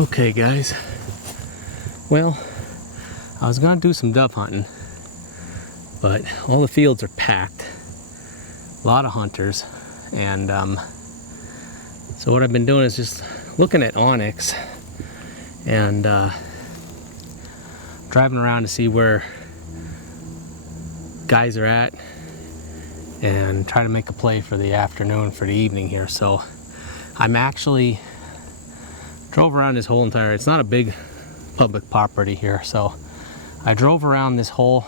Okay guys, well, I was gonna do some dove hunting, but all the fields are packed, a lot of hunters, and so what I've been doing is just looking at onyx and driving around to see where guys are at and try to make a play for the afternoon, for the evening here. So I'm actually drove around this whole entire, it's not a big public property here, so I drove around this whole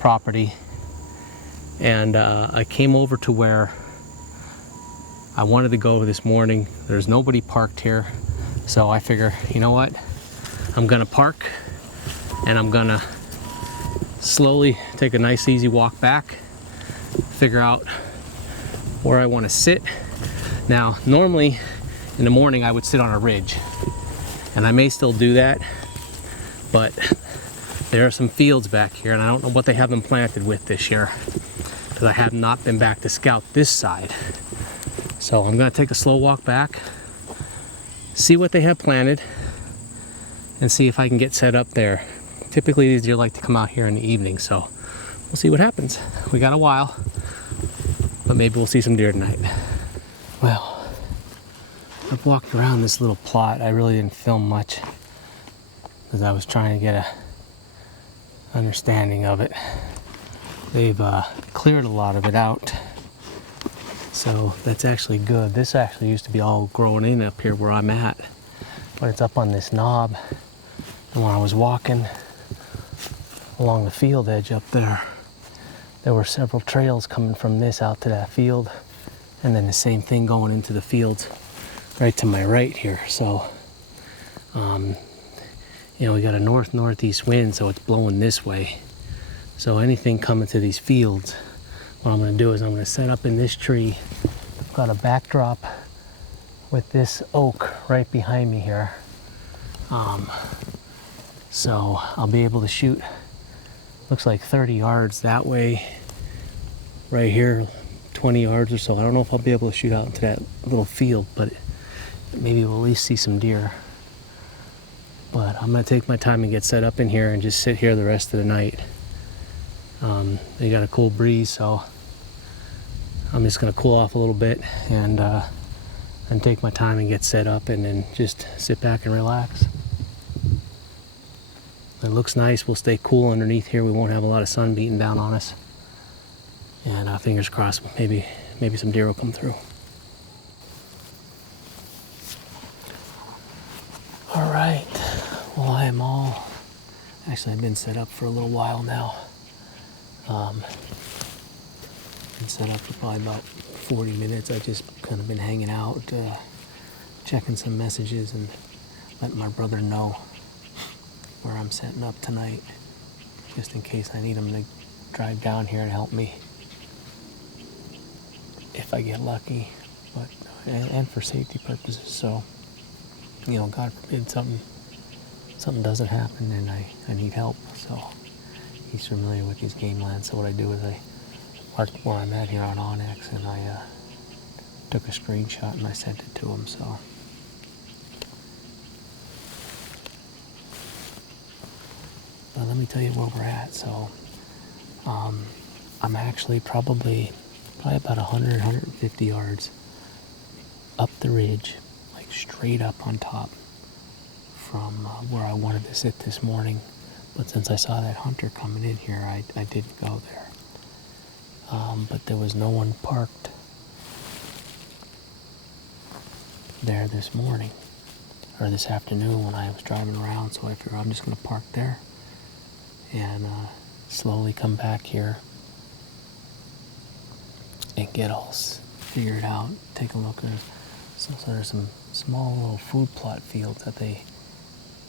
property and I came over to where I wanted to go this morning. There's nobody parked here, so I figure, you know what, I'm gonna park and I'm gonna slowly take a nice easy walk back, figure out where I want to sit. Now normally in the morning I would sit on a ridge, and I may still do that, but there are some fields back here and I don't know what they have them planted with this year, because I have not been back to scout this side. So I'm going to take a slow walk back, see what they have planted, and see if I can get set up there. Typically these deer like to come out here in the evening, so we'll see what happens. We got a while, but maybe we'll see some deer tonight. Well, I've walked around this little plot. I really didn't film much because I was trying to get a understanding of it. They've cleared a lot of it out, so that's actually good. This actually used to be all grown in up here where I'm at, but it's up on this knob. And when I was walking along the field edge up there, there were several trails coming from this out to that field, and then the same thing going into the fields right to my right here. So you know, we got a northeast wind, so it's blowing this way. So anything coming to these fields, what I'm going to do is I'm going to set up in this tree. I've got a backdrop with this oak right behind me here, so I'll be able to shoot, looks like 30 yards that way, right here 20 yards or so. I don't know if I'll be able to shoot out into that little field, but maybe we'll at least see some deer. But I'm going to take my time and get set up in here and just sit here the rest of the night. They got a cool breeze, so I'm just going to cool off a little bit and take my time and get set up and then just sit back and relax. It looks nice. We'll stay cool underneath here. We won't have a lot of sun beating down on us. And fingers crossed, maybe some deer will come through. All right. Well, I am all, actually I've been set up for a little while now. Been set up for probably about 40 minutes. I've just kind of been hanging out, checking some messages and letting my brother know where I'm setting up tonight, just in case I need him to drive down here and help me if I get lucky, but and for safety purposes. So, you know, God forbid something doesn't happen and I need help. So he's familiar with these game lands. So what I do is I marked where I'm at here on Onyx, and I took a screenshot and I sent it to him. So but let me tell you where we're at. So I'm actually probably about 150 yards up the ridge, like straight up on top from where I wanted to sit this morning. But since I saw that hunter coming in here, I didn't go there. But there was no one parked there this morning or this afternoon when I was driving around, so I figured I'm just going to park there and slowly come back here and get all figured out. Take a look. So there's some small little food plot fields that they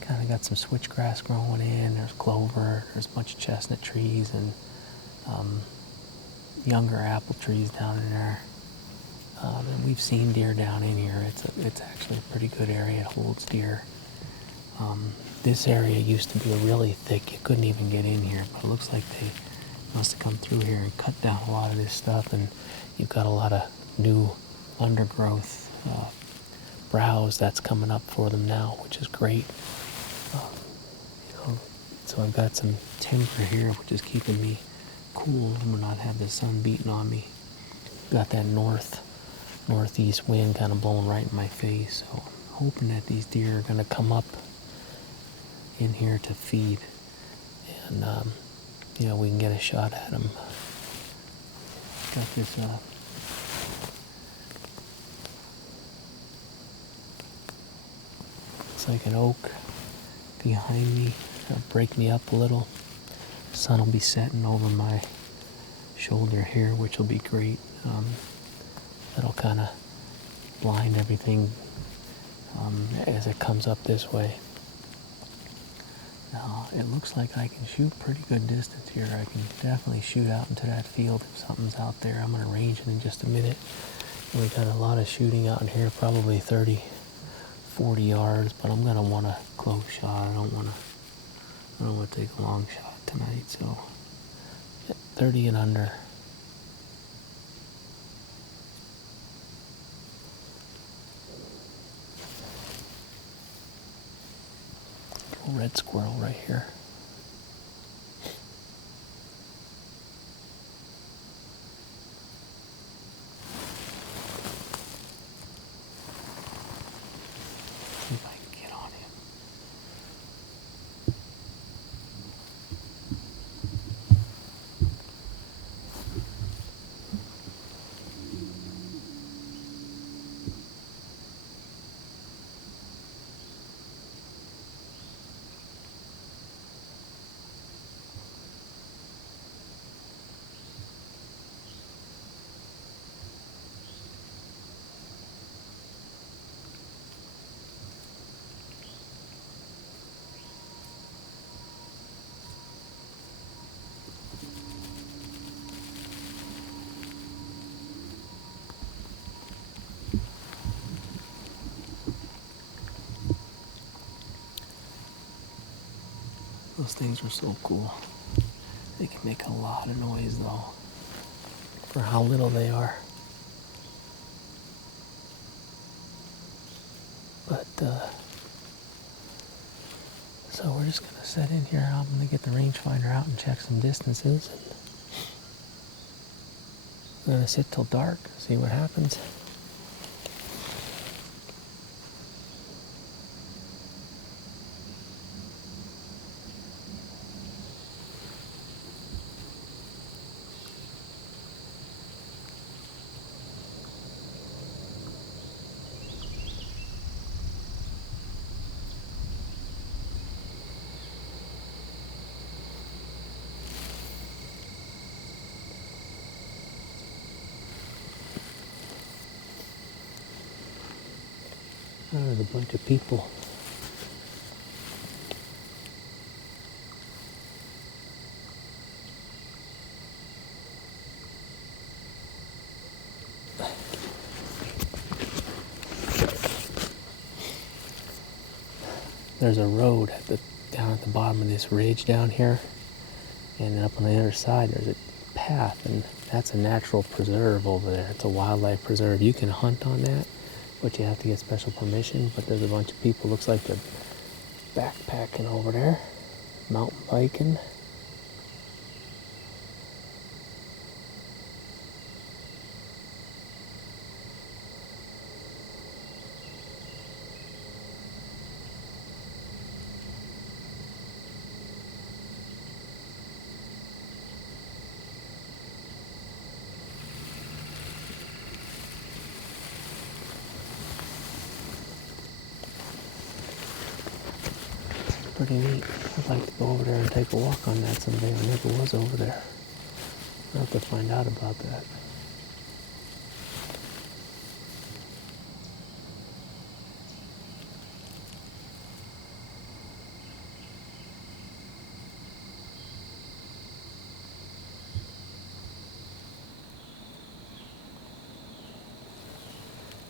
kind of got some switchgrass growing in. There's clover. There's a bunch of chestnut trees and younger apple trees down in there. And we've seen deer down in here. It's actually a pretty good area. It holds deer. This area used to be really thick. You couldn't even get in here, but it looks like they must have come through here and cut down a lot of this stuff, and you've got a lot of new undergrowth browse that's coming up for them now, which is great. So I've got some timber here, which is keeping me cool and will not have the sun beating on me. Got that northeast wind kind of blowing right in my face, so I'm hoping that these deer are going to come up in here to feed, and we can get a shot at them. Got this looks like an oak behind me. It'll break me up a little. Sun will be setting over my shoulder here, which will be great. That'll kind of blind everything as it comes up this way. Now, it looks like I can shoot pretty good distance here. I can definitely shoot out into that field if something's out there. I'm going to range it in just a minute. We got a lot of shooting out in here, probably 30, 40 yards, but I'm going to want a close shot. I don't want to take a long shot tonight, so 30 and under. Red squirrel right here. See if I can get on him. Those things are so cool. They can make a lot of noise though, for how little they are. But, so we're just gonna set in here. I'm gonna get the rangefinder out and check some distances. And we're gonna sit till dark, see what happens. There's a bunch of people. There's a road down at the bottom of this ridge down here, and up on the other side there's a path, and that's a natural preserve over there. It's a wildlife preserve. You can hunt on that, but you have to get special permission. But there's a bunch of people, looks like they're backpacking over there, mountain biking. Pretty neat. I'd like to go over there and take a walk on that someday. I never was over there. I'll have to find out about that.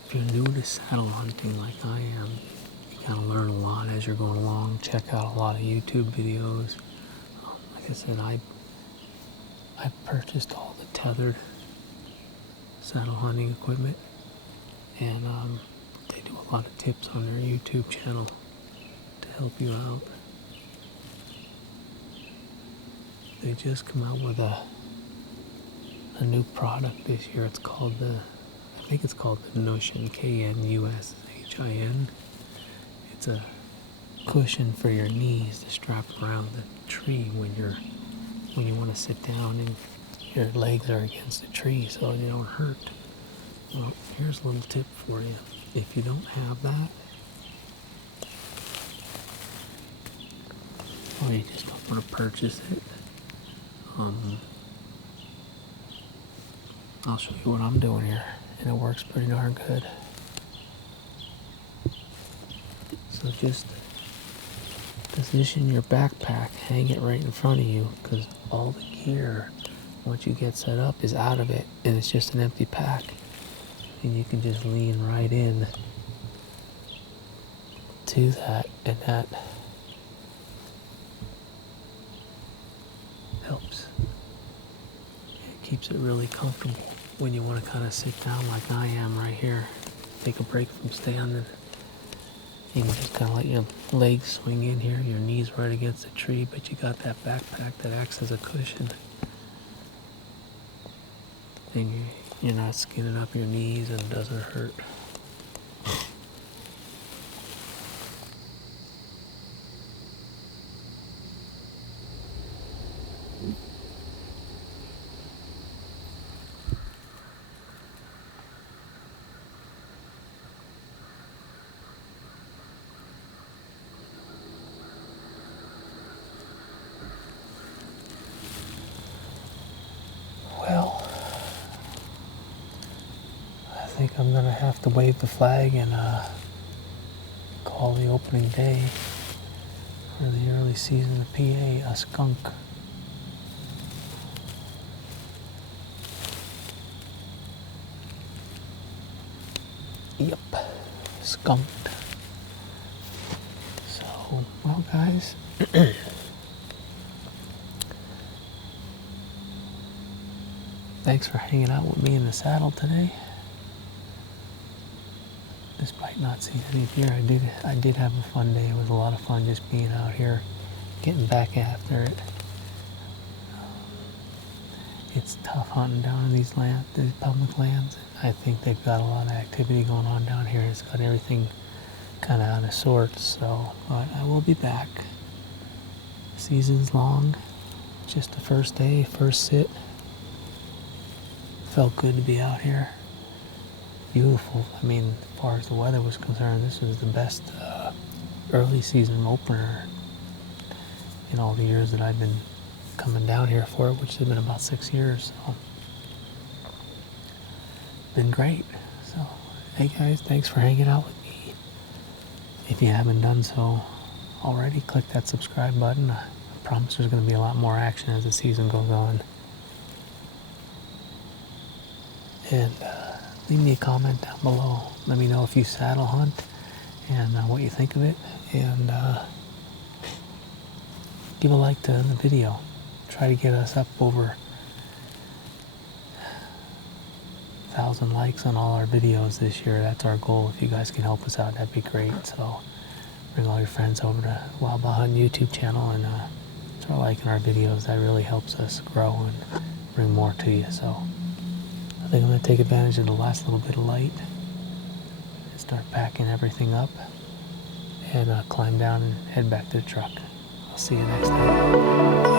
If you're new to saddle hunting like I am, kind of learn a lot as you're going along. Check out a lot of YouTube videos. Like I said, I purchased all the tethered saddle hunting equipment, and they do a a lot of tips on their YouTube channel to help you out. They just come out with a new product this year. It's called I think it's called the Knushin, Knushin. It's a cushion for your knees to strap around the tree when you want to sit down and your legs are against the tree so they don't hurt. Well, here's a little tip for you. If you don't have that, well, you just don't want to purchase it. I'll show you what I'm doing here, and it works pretty darn good. So just position your backpack, hang it right in front of you, because all the gear, once you get set up, is out of it, and it's just an empty pack. And you can just lean right in to that, and that helps. It keeps it really comfortable when you want to kind of sit down like I am right here. Take a break from standing. You can just kind of let your legs swing in here, your knees right against the tree, but you got that backpack that acts as a cushion. And you're not skinning up your knees and it doesn't hurt. Well, I think I'm gonna have to wave the flag and call the opening day for the early season of PA a skunk. Yep, skunked. So, well guys, thanks for hanging out with me in the saddle today. Despite not seeing any deer, I did have a fun day. It was a lot of fun just being out here, getting back after it. It's tough hunting down in these public lands. I think they've got a lot of activity going on down here. It's got everything kind of out of sorts. So, but I will be back. Season's long. Just the first day, first sit. Felt good to be out here. Beautiful. I mean, as far as the weather was concerned, this was the best early season opener in all the years that I've been coming down here for it, which has been about 6 years. So, been great. So, hey guys, thanks for hanging out with me. If you haven't done so already, click that subscribe button. I promise there's going to be a lot more action as the season goes on. And leave me a comment down below. Let me know if you saddle hunt and what you think of it. And give a like to the video. Try to get us up over 1,000 likes on all our videos this year. That's our goal. If you guys can help us out, that'd be great. So bring all your friends over to Bout Huntin YouTube channel and start liking our videos. That really helps us grow and bring more to you. So I think I'm going to take advantage of the last little bit of light and start packing everything up and climb down and head back to the truck. I'll see you next time.